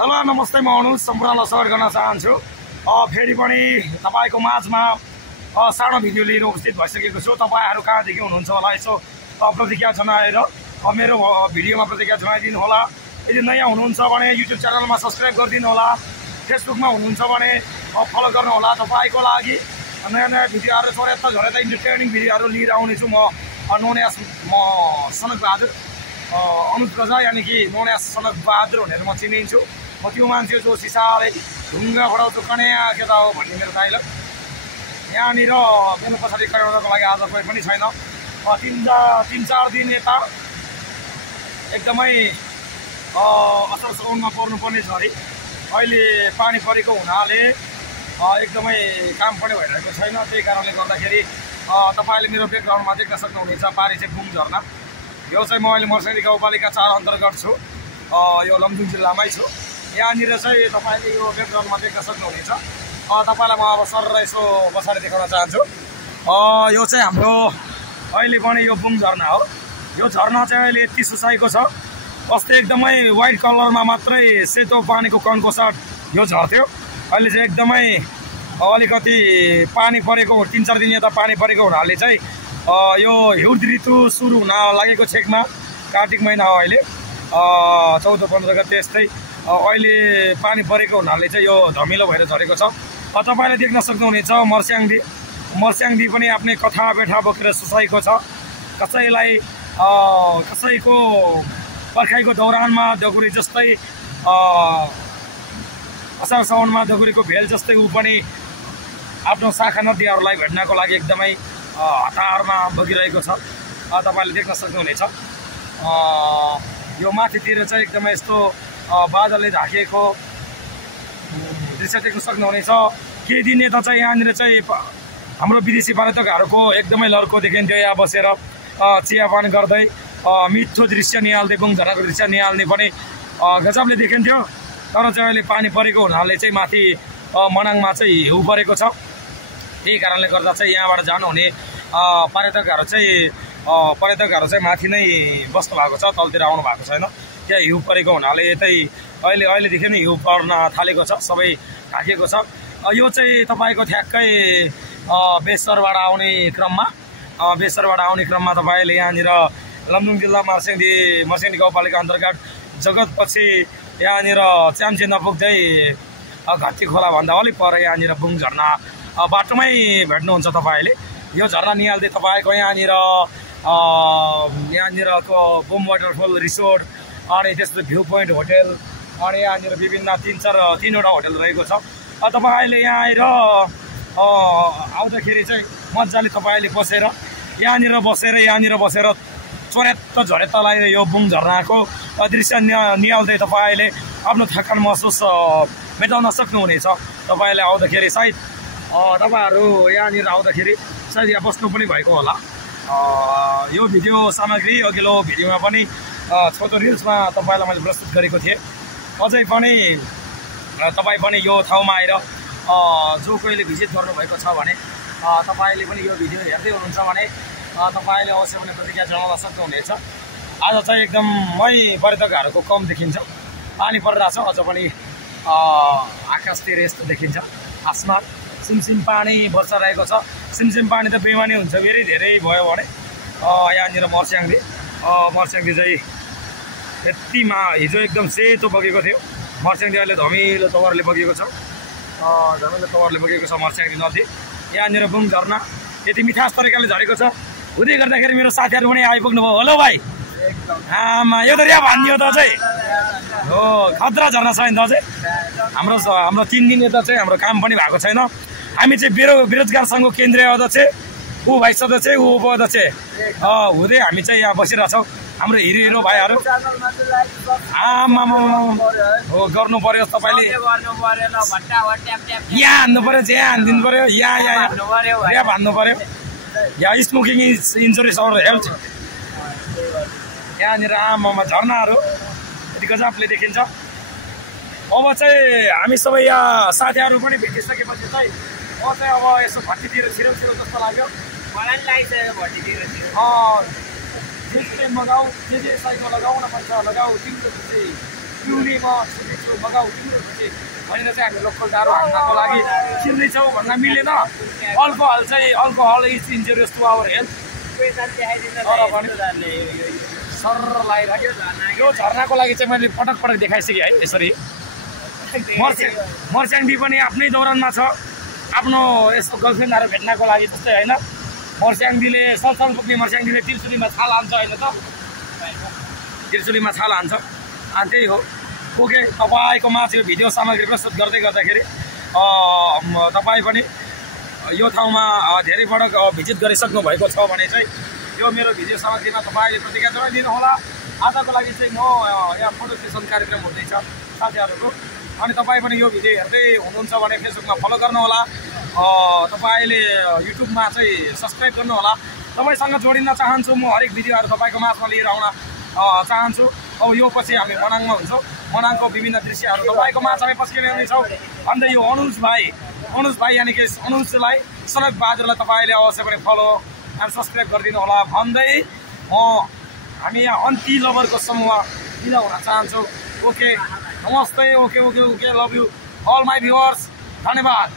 Hello नमस्ते, म अनुज सम्पूर्णलाई स्वागत गर्न चाहन्छु। फेरि पनि तपाईको माझमा सानो भिडियो लिएर उपस्थित भइसकेको छु। तपाईहरु कहाँदेखि हुनुहुन्छ होला, यसो प्रतिक्रिया जनाएर मेरो भिडियोमा प्रतिक्रिया जनाइदिनु होला। यदि नयाँ हुनुहुन्छ भने युट्युब च्यानलमा सब्स्क्राइब गरिदिनु होला। फेसबुकमा हुनुहुन्छ भने फलो गर्नु होला। तपाईको लागि नयाँ नयाँ भिडियोहरु छोरेता झरेता इन्टरटेनिङ भिडियोहरु लिएर आउनेछु। म सनक बहादुर अनुज गजा यानी कि नोन्यास सनक बहादुर भनेर म चिनिन्छु। म त्यो मान्छे जो सिसाले ढुङ्गा बढाउँछु कन्या केटा हो भन्ने मेरो डाइलग। यहाँनिर मेरो पछाडि कराउनको लागि आज कोही पनि छैन। 3-4 दिन यता एकदमै असर साउनमा पर्नुपर्ने झरी अहिले पानी परेको हुनाले एकदमै काम पनि भइरहेको छैन। त्यही कारणले गर्दाखेरि तपाईले मेरो ब्याकग्राउन्डमा देख्न सक्नुहुनेछ पारी चाहिँ बुङ झरना। यो चाहिँ म अहिले मर्स्याङ गाउँपालिका 4 अन्तर्गत छु। यो लमजुङ जिल्लामै छु। यहाँनिर चाहिँ तपाईले यो ब्याकग्राउन्डमा देख्न सक्नुहुनेछ। तपाईलाई म अब सर यसो पछाडि देखाउन चाहन्छु। यो चाहिँ हाम्रो अहिले पनि यो बुङ झरना हो। यो झरना चाहिँ अहिले यति सुसाइको छ। अस्ति एकदमै व्हाइट कलरमा मात्रै सेतो पानीको कणको साथ यो झर्थ्यो। अहिले चाहिँ एकदमै अलिकति पानी परेको 3-4 दिन यता पानी परेको हुनाले चाहिँ यो हिउँद ऋतु सुरु हुन लागेको छेकमा कार्तिक महिना हो अहिले 14-15 गते यस्तै अहिले पानी परेको हुनाले चाहिँ यो धमिलो भएर झरेको छ। तपाईले देख्न सक्नुहुनेछ मर्स्याङदी पनि आफ्नै कथा बेठा बोकेर सुसाइको छ। कसैको पर्खाइको दौरानमा दगुरी जस्तै असार साउनमा दगुरीको भेल जस्तै ऊ पनि आफ्नो शाखा नदीहरूलाई भेट्नको लागि एकदमै हतारमा बगिरहेको छ। तपाईले देख्न सक्नुहुनेछ। यो माथितिर चाहिँ एकदमै यस्तो बादलले ढाकिएको दृश्य देख्न सक्नुहुनेछ। केही दिन यता चाहिँ यहाँनिर चाहिँ हाम्रो विदेशी पर्यटकहरूको एकदमै लर्को देखिन्थ्यो। यहाँ बसेर चियापान गर्दै मिठो दृश्य निहाल्दै बुङ झरनाको दृश्य निहाल्ने पनि गजबले देखिन्थ्यो। तर चाहिँ अहिले पानी परेको हुनाले चाहिँ माथि मनाङमा चाहिँ हिउँ परेको छ। त्यही कारणले गर्दा चाहिँ यहाँबाट जानुहुने पर्यटकहरू चाहिँ माथि नै बस्नु भएको छ, तलतिर आउनु भएको छैन। त्यहाँ हिउँ परेको हुनाले यतै अहिलेदेखि नै हिउँ पर्न थालेको छ, सबै ढाकिएको छ। यो चाहिँ तपाईँको ठ्याक्कै बेसरबाट आउने क्रममा तपाईँले यहाँनिर लमजुङ जिल्ला मर्स्याङ गाउँपालिका अन्तर्गत जगतपछि यहाँनिर च्याम्चे नपुग्दै घट्टी खोला भन्दा अलिक पर यहाँनिर बुङ झरना बाटोमै भेट्नुहुन्छ तपाईँले। यो झरना निहाल्दै तपाईँको यहाँनिरको बुम वाटरफल रिसोर्ट अनि त्यसपछि भ्यू पोइन्ट होटेल अनि यहाँनिर विभिन्न 3-4 होटेल रहेको छ। तपाईँले यहाँ आएर आउँदाखेरि चाहिँ मजाले तपाईँले यहाँनिर बसेर चोरेत्त झरेत्तलाई यो बुङ झरनाको दृश्य निहाल्दै तपाईँले आफ्नो थकान महसुस मेटाउन सक्नुहुनेछ। तपाईँले आउँदाखेरि सायद तपाईँहरू यहाँनिर आउँदाखेरि सायद यहाँ बस्नु पनि भएको होला। यो भिडियो सामग्री अघिल्लो भिडियोमा पनि छोटो रिल्समा तपाईँलाई मैले प्रस्तुत गरेको थिएँ। अझै पनि तपाईँ पनि यो ठाउँमा आएर जो कोहीले भिजिट गर्नुभएको छ भने तपाईँले पनि यो भिडियो हेर्दै हुनुहुन्छ भने तपाईँले अवश्य पनि प्रतिक्रिया जनाउन सक्नुहुनेछ। आज चाहिँ एकदमै पर्यटकहरूको कम देखिन्छ। पानी परिरहेछ, अझ पनि आकाशतिर यस्तो देखिन्छ। आसमान सिमसिम पानी बर्सिरहेको छ। सिमसिम पानी त बेमानी हुन्छ, फेरि धेरै भयो भने यहाँनिर मर्स्याङदी चाहिँ यतिमा हिजो एकदम सेतो बगेको थियो। मर्स्याङदी अहिले धमिलो तवरले बगेको छ। मर्स्याङदी नदी। यहाँनिर बुङ झरना यति मिठास तरिकाले झरेको छ। हुँदै गर्दाखेरि मेरो साथीहरू पनि आइपुग्नु भयो। हेलो भाइ, आमा यो त यहाँ भन्ने हो त चाहिँ हो खतरा झरना छ नि त चाहिँ। हाम्रो 3 दिन यता चाहिँ हाम्रो काम पनि भएको छैन। हामी चाहिँ बेरोजगार सङ्घको केन्द्रीय अध्यक्ष, ऊ भाइ सदस्य, ऊ उपाध्यक्ष हुँदै हामी चाहिँ यहाँ बसिरहेछौँ। हाम्रो हिरो भाइहरू आमा हो गर्नु पर्यो। तपाईँले यहाँ हान्नु पर्यो, यहाँ हानिदिनु पर्यो, यहाँ हान्नु पर्यो। यहाँ smoking is injurious our health. यहाँनिर आमामा झरनाहरू यति गजबले देखिन्छ। अब चाहिँ हामी सबै यहाँ साथीहरू पनि भेटिसकेपछि चाहिँ अब यसो भट्टीतिर छिरौ जस्तो लाग्यो। मलाई लागिसक्यो भट्टीतिर जिन्स प्यान्ट मगाऊ, जे साइजमा लगाउन पर्छ लगाऊ। तिम्रो चाहिँ पिउने म छु मगाऊ तिम्रो पछि भनेर चाहिँ हामी लोकल दारू हान्नको लागि किन्दैछौँ भन्न मिलेन। Alcohol is injurious to our health. सर लगाइराख्यो। यो झर्नाको लागि चाहिँ मैले पटक देखाइसकेँ है। यसरी मर्स्याङदी पनि आफ्नै दौरानमा छ, आफ्नो यस्तो गर्लफ्रेन्डहरू भेट्नको लागि जस्तै होइन। मर्स्याङदीले सलसल पुग्ने मर्स्याङदीले त्रिशुलीमा छाल हान्छ होइन त, त्रिशुलीमा छाल हान्छ। अनि त्यही हो। ओके, तपाईँको माझको भिडियो सामग्री प्रस्तुत गर्दै गर्दाखेरि तपाईँ पनि यो ठाउँमा धेरै पटक भिजिट गरिसक्नु भएको छ भने चाहिँ यो मेरो भिडियो सामग्रीमा तपाईँले प्रतिक्रिया जनाइदिनु होला। आजको लागि चाहिँ म यहाँ फोटो सेसन कार्यक्रम हुँदैछ साथीहरूको, अनि तपाईँ पनि यो भिडियो हेर्दै हुनुहुन्छ भने फेसबुकमा फलो गर्नुहोला, तपाईँले युट्युबमा चाहिँ सब्सक्राइब गर्नुहोला। तपाईँसँग जोडिन चाहन्छु म, हरेक भिडियोहरू तपाईँको माझमा लिएर आउन चाहन्छु। अब यो पछि हामी मनाङमा हुन्छौँ, मनाङको विभिन्न दृश्यहरू तपाईँको माझमै पस्किने हुनेछौँ भन्दै यो अनुज भाइ यानि कि अनुजलाई सनक बहादुरलाई तपाईँले अवश्य पनि फलो एन्ड सब्सक्राइब गरिदिनु होला भन्दै हामी यहाँ अन्ती लभरको समूह बिदा हुन चाहन्छौँ। ओके, नमस्ते। Okay, love you all my viewers. धन्यवाद।